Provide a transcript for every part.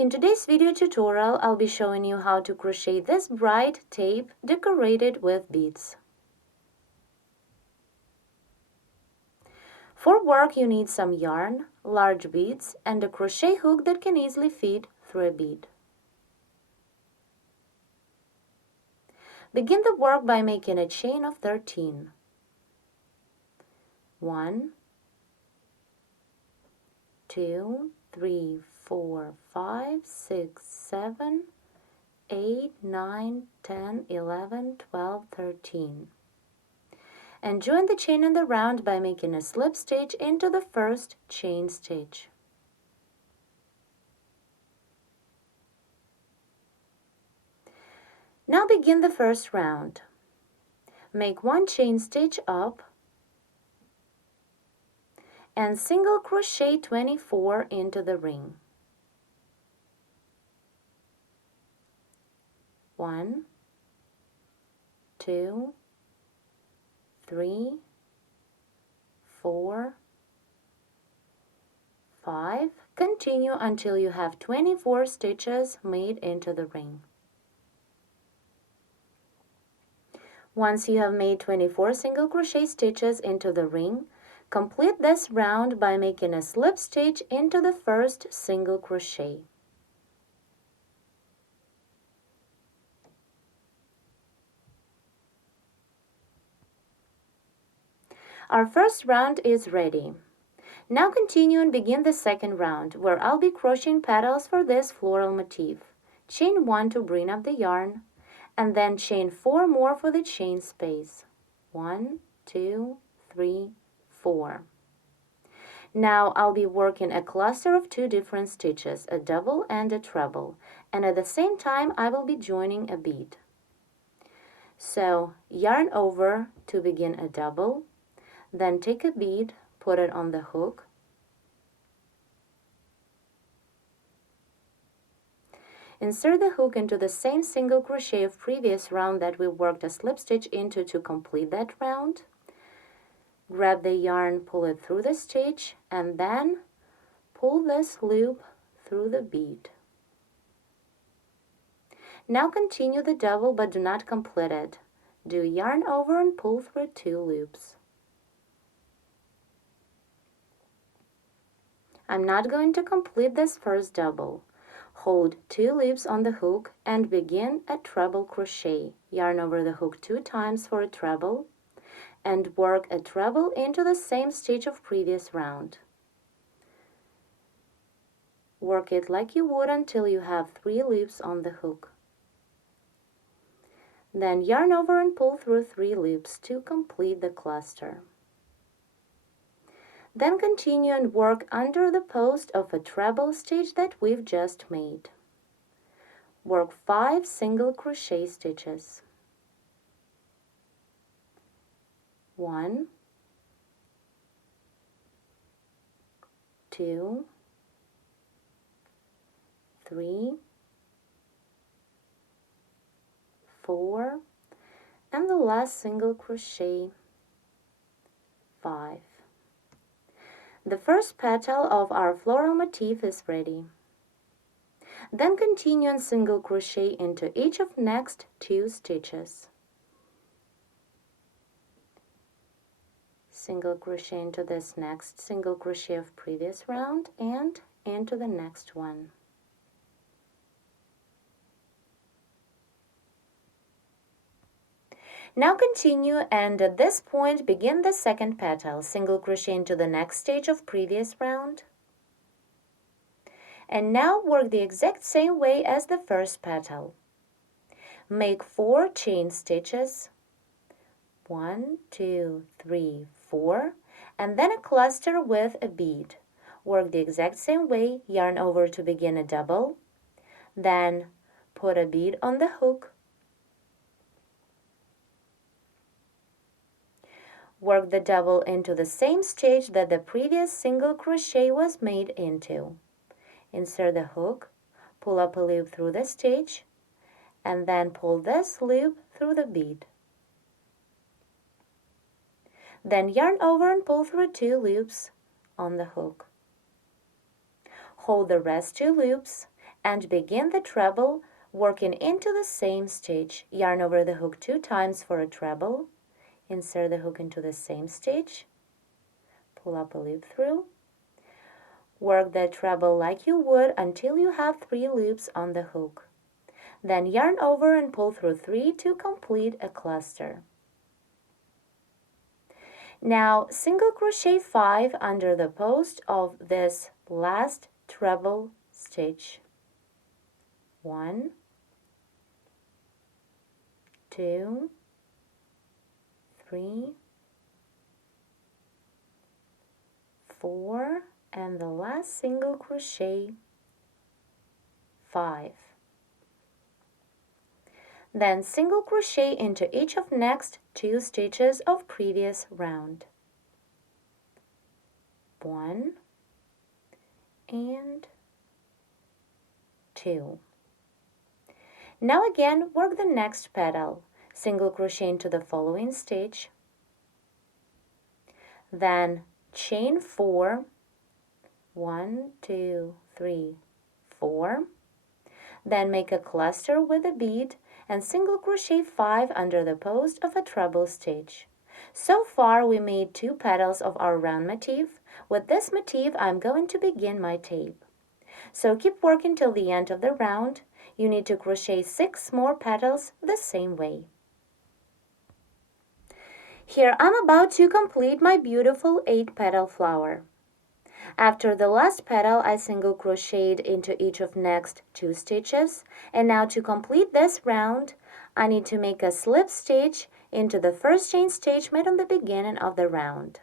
In today's video tutorial, I'll be showing you how to crochet this bright tape decorated with beads. For work, you need some yarn, large beads, and a crochet hook that can easily fit through a bead. Begin the work by making a chain of 13. 1, 2, 3, 4, 5, 6, 7, 8, 9, 10, 11, 12, 13. And join the chain in the round by making a slip stitch into the first chain stitch. Now begin the first round. Make one chain stitch up and single crochet 24 into the ring. 1, 2, 3, 4, 5. Continue until you have 24 stitches made into the ring. Once you have made 24 single crochet stitches into the ring, complete this round by making a slip stitch into the first single crochet. Our first round is ready. Now continue and begin the second round, where I'll be crocheting petals for this floral motif. Chain 1 to bring up the yarn, and then chain 4 more for the chain space. 1, 2, 3, 4. Now I'll be working a cluster of 2 different stitches, a double and a treble, and at the same time I will be joining a bead. So yarn over to begin a double, then take a bead, put it on the hook, insert the hook into the same single crochet of previous round that we worked a slip stitch into to complete that round. Grab the yarn, pull it through the stitch, and then pull this loop through the bead. Now continue the double, but do not complete it. Do yarn over and pull through 2 loops. I'm not going to complete this first double. Hold 2 loops on the hook and begin a treble crochet. Yarn over the hook 2 times for a treble and work a treble into the same stitch of previous round. Work it like you would until you have 3 loops on the hook. Then yarn over and pull through 3 loops to complete the cluster. Then continue and work under the post of a treble stitch that we've just made. Work 5 single crochet stitches. 1, 2, 3, 4, and the last single crochet, 5. The first petal of our floral motif is ready. Then continue and single crochet into each of next 2 stitches. Single crochet into this next single crochet of previous round and into the next one. Now continue and at this point begin the second petal, single crochet into the next stage of previous round. And now work the exact same way as the first petal. Make 4 chain stitches, 1, 2, 3, 4, and then a cluster with a bead. Work the exact same way, yarn over to begin a double, then put a bead on the hook, work the double into the same stitch that the previous single crochet was made into. Insert the hook, pull up a loop through the stitch, and then pull this loop through the bead. Then yarn over and pull through 2 loops on the hook. Hold the rest 2 loops and begin the treble working into the same stitch. Yarn over the hook 2 times for a treble, insert the hook into the same stitch, pull up a loop through, work the treble like you would until you have 3 loops on the hook. Then yarn over and pull through 3 to complete a cluster. Now single crochet 5 under the post of this last treble stitch. 1, 2, 3, 4, and the last single crochet 5. Then single crochet into each of next 2 stitches of previous round. 1 and 2. Now again work the next petal. Single crochet into the following stitch, then chain 4, 1, 2, 3, 4, then make a cluster with a bead and single crochet 5 under the post of a treble stitch. So far we made 2 petals of our round motif. With this motif I'm going to begin my tape. So keep working till the end of the round. You need to crochet 6 more petals the same way. Here I'm about to complete my beautiful 8-petal flower. After the last petal, I single crocheted into each of next 2 stitches, and now to complete this round, I need to make a slip stitch into the first chain stitch made on the beginning of the round.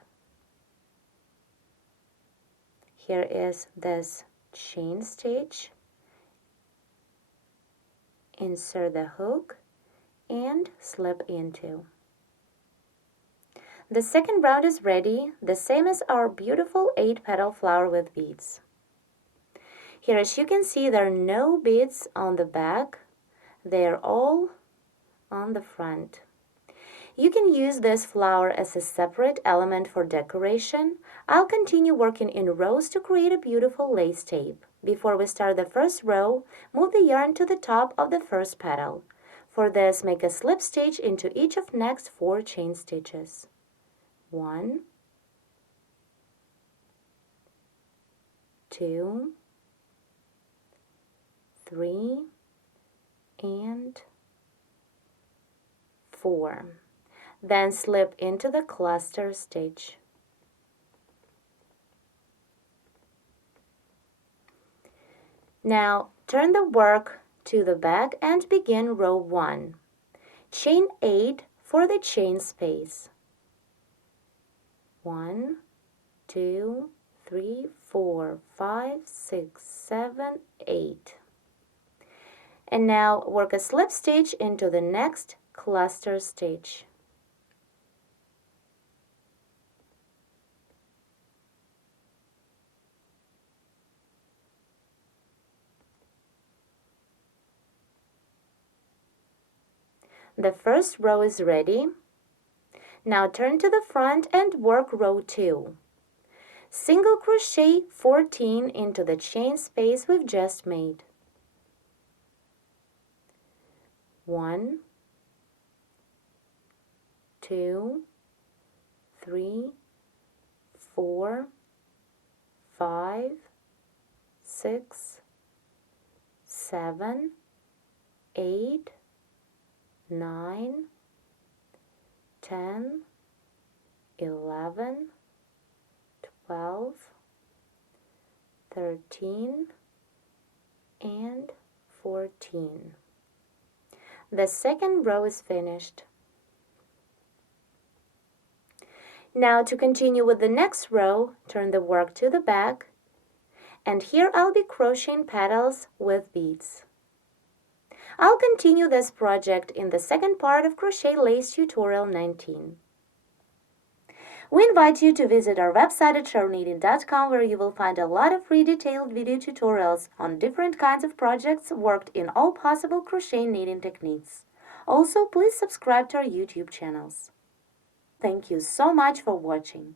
Here is this chain stitch. Insert the hook and slip into. The second round is ready, the same as our beautiful 8-petal flower with beads. Here, as you can see, there are no beads on the back. They are all on the front. You can use this flower as a separate element for decoration. I'll continue working in rows to create a beautiful lace tape. Before we start the first row, move the yarn to the top of the first petal. For this, make a slip stitch into each of next 4 chain stitches. 1, 2, 3, and 4. Then slip into the cluster stitch. Now turn the work to the back and begin row 1. Chain 8 for the chain space. 1, 2, 3, 4, 5, 6, 7, 8. And now work a slip stitch into the next cluster stitch. The first row is ready. Now turn to the front and work row 2. Single crochet 14 into the chain space we've just made. 1, 2, 3, 4, 5, 6, 7, 8, 9, 10, 11, 12, 13, and 14. The second row is finished. Now to continue with the next row, turn the work to the back, and here I'll be crocheting petals with beads. I'll continue this project in the second part of Crochet Lace Tutorial 19. We invite you to visit our website at Srocheted.com, where you will find a lot of free detailed video tutorials on different kinds of projects worked in all possible crochet knitting techniques. Also, please subscribe to our YouTube channels. Thank you so much for watching.